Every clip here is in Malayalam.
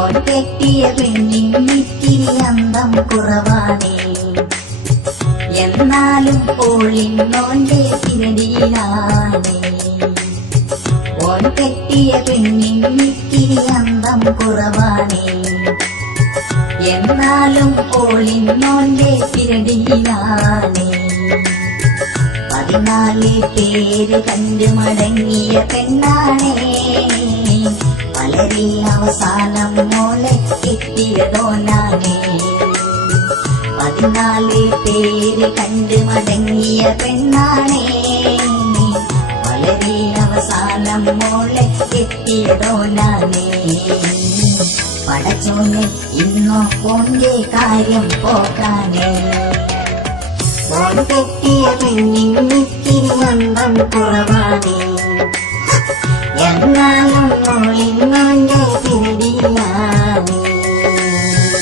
ഓൻ കെട്ടിയ പെണ്ണിന്നിത്തിരി അന്തം കുറവാണേ, എന്നാലും ഓളിന്നോന്റെ തിരടിയിലാണേ. ഓൻ കെട്ടിയ പെണ്ണിന്നിത്തിരി അന്തം കുറവാണേ, എന്നാലും ഓളിന്നോന്റെ തിരടിയിലാണേ. 14 പേര് കണ്ട് മടങ്ങിയ പെണ്ണാണേ, വളരെ അവസാനം മോളെ കിട്ടിയതോനാണേ. 14 പേര് കണ്ട് മടങ്ങിയ പെണ്ണാണേ, വളരെ അവസാനം മോളെ കിട്ടിയതോനാണേ. പടച്ചോനെ ഇന്നോ ഓന്റെ കാര്യം പോക്കാനേ, ഓൻ കെട്ടിയ പെണ്ണിന്നിത്തിരി അന്തം കുറവാണേ, എന്നാലും ഓളിന്നോന്റെ തിരടിയിലാണേ.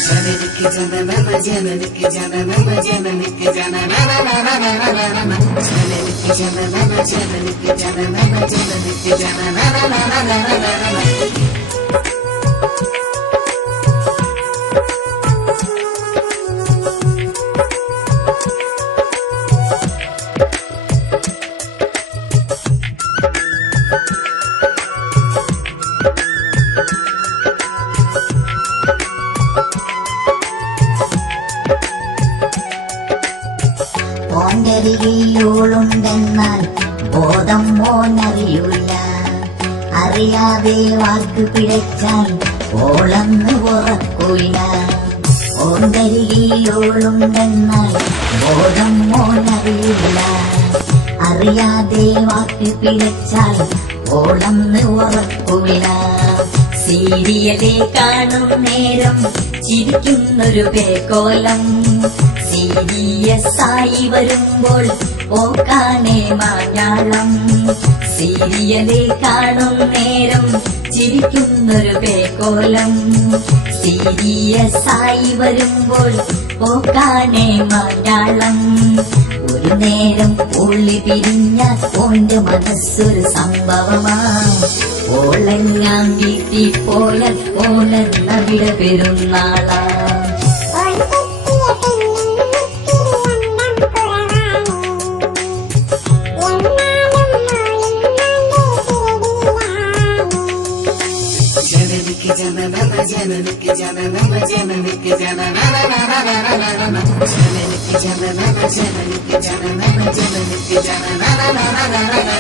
ജനനിക്ക് ജനനന ജനനിക്ക് ജനനന ജനനിക്ക് ജനനനനനനനനനന ജനനിക്ക് ജനനന ജനനിക്ക് ജനനന ജനനിക്ക് ജനനനനനനനനന. ഓണ്ടരികിലോളുണ്ടെന്നാൽ ബോധം മോനറിയൂല, അറിയാതെ വാക്ക് പിഴച്ചാൽ ഓളന്ന് ഉറക്കൂല. ഓണ്ടരികിലോളുണ്ടെന്നാൽ ബോധം മോനറിയൂല, അറിയാതെ വാക്ക് പിഴച്ചാൽ ഓളന്ന് ഉറക്കൂല. സീരിയലെ കാണും നേരം ചിരിക്കുന്നൊരു പേക്കോലം, സീരിയസ് ആയി വരുമ്പോൾ ഓക്കാനേ മാഞ്ഞാളം. സീരിയലെ കാണും നേരം ചിരിക്കുന്നൊരു പേക്കോലം, സീരിയസ് ആയി വരുമ്പോൾ ഓക്കാനേ മാഞ്ഞാളം. ഒരു നേരം ഉള്ളി പിരിഞ്ഞ ഓന്റെ മനസ്സൊരു സംഭവമാ, ഓളെല്ലാം വീട്ടിൽ പോയാൽ ഓലെന്ന വിട പെരുന്നാളാ. ജനനിക്ക് ജനനന ജനനിക്ക് ജനനന ജനനിക്ക് ജനനനനനനനന ജനനിക്ക് ജനനന ജനനിക്ക് ജനനന ജനനിക്ക് ജനനനനനനനന.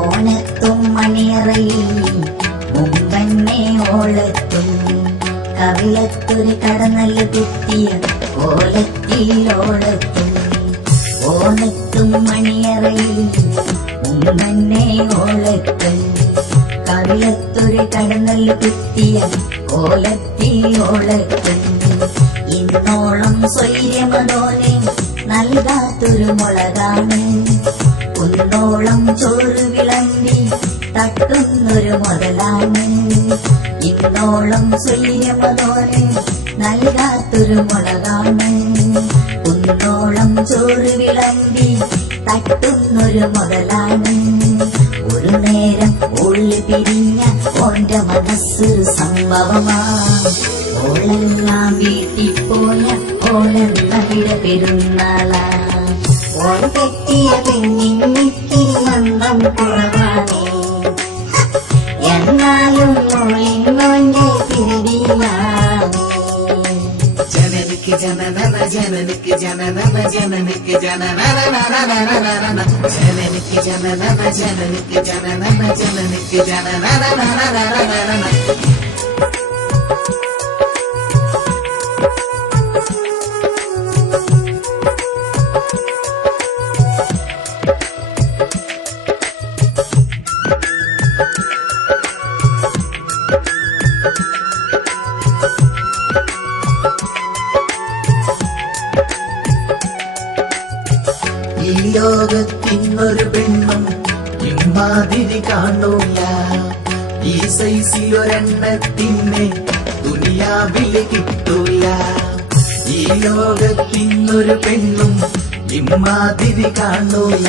ഓനെത്തും മണിയറയിൽ മുമ്പന്നെ ഓളെത്തും, കവിളത്തൊരു കടന്നല് കുത്തിയ കോലത്തിലോളെത്തും. ഓനെത്തും മണിയറയിൽ മുമ്പന്നെ ഓളെത്തും, കവിളത്തൊരു കടന്നല് കുത്തിയ കോലത്തിലോളെത്തും. ഇന്നോളം സ്വൈര്യമതോനെ നൽകാത്തൊരു മുളകാണ്, കുന്നോളം ചോറ് വിളമ്പി തട്ടുന്നൊരു മുതലാണ്. ഇന്നോളം സ്വൈര്യമതോനെ നൽകാത്തൊരു മുളകാണ്, കുന്നോളം ചോറ് വിളമ്പി തട്ടുന്നൊരു മുതലാണ്. ഒരു നേരം ഉള്ളി പിരിഞ്ഞ ഓന്റെ മനസ്സൊരു സംഭവമാ, ഓളെല്ലാം വീട്ടിൽ പോയ ഓലെന്ന വിട പെരുന്നാളാ. ഓൻ കെട്ടിയ പെണ്ണിന്നിത്തിരി അന്തം കുറവാണേ, എന്നാലും ഓളിന്നോന്റെ തിരടിയിലാണേ. ജനനിക്ക് ജനനന ജനനിക്ക് ജനനന ജനനിക്ക് ജനനനനനനനന ജനനിക്ക് ജനനന ജനനിക്ക് ജനനന ജനനിക്ക് ജനനനനനനനന. ഈ ലോകത്തിന്നൊരു പെണ്ണും ഇമ്മാതിരി കാണൂല ഈ സൈസിലൊരെണ്ണത്തിനെ ദുനിയാവില് കിട്ടൂല ഈ ലോകത്തിന്നൊരു പെണ്ണും ഇമ്മാതിരി കാണൂല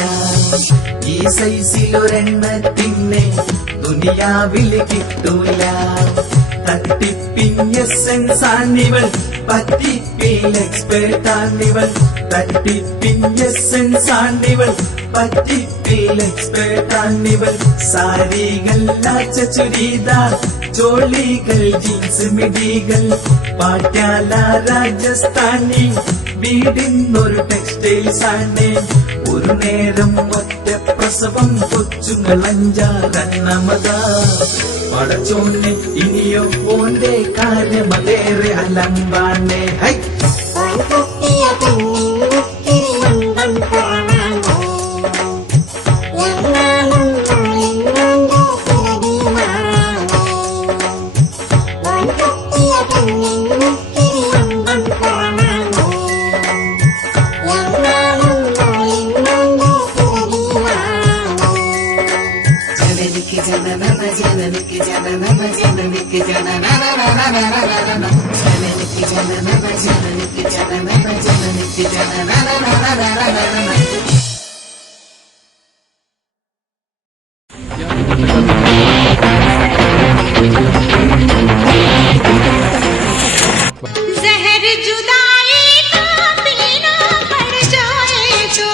ഈ സൈസിലൊരെണ്ണത്തിനെ ദുനിയാവില് കിട്ടൂല തട്ടിപ്പിൻ എസൻസ് ആണിവൾ പറ്റിപ്പിൽ എക്സ്പേർട്ട് ആണിവൾ തട്ടിപ്പിൻ എസൻസ് ആണിവൾ പറ്റിപ്പിൽ എക്സ്പേർട്ട് ആണിവൾ സാരികൾ ലാച്ച ചുരിദാർ ചോളികൾ ജീൻസ് മിടികൾ പാട്യാല രാജസ്ഥാനി വീടിന്നൊരു ടെക്സ്റ്റൈൽസ് ആണ് ഒരു നേരം ഒറ്റ പ്രസവം കൊച്ചുങ്ങൾ 5-6 പടച്ചോനെ ഇനിയോ ഓന്റെ കാര്യമതേറെ അലമ്പാണേ ഹൈ ജനനിക്ക് जहर जुदाई का पीना पड़ जाए जो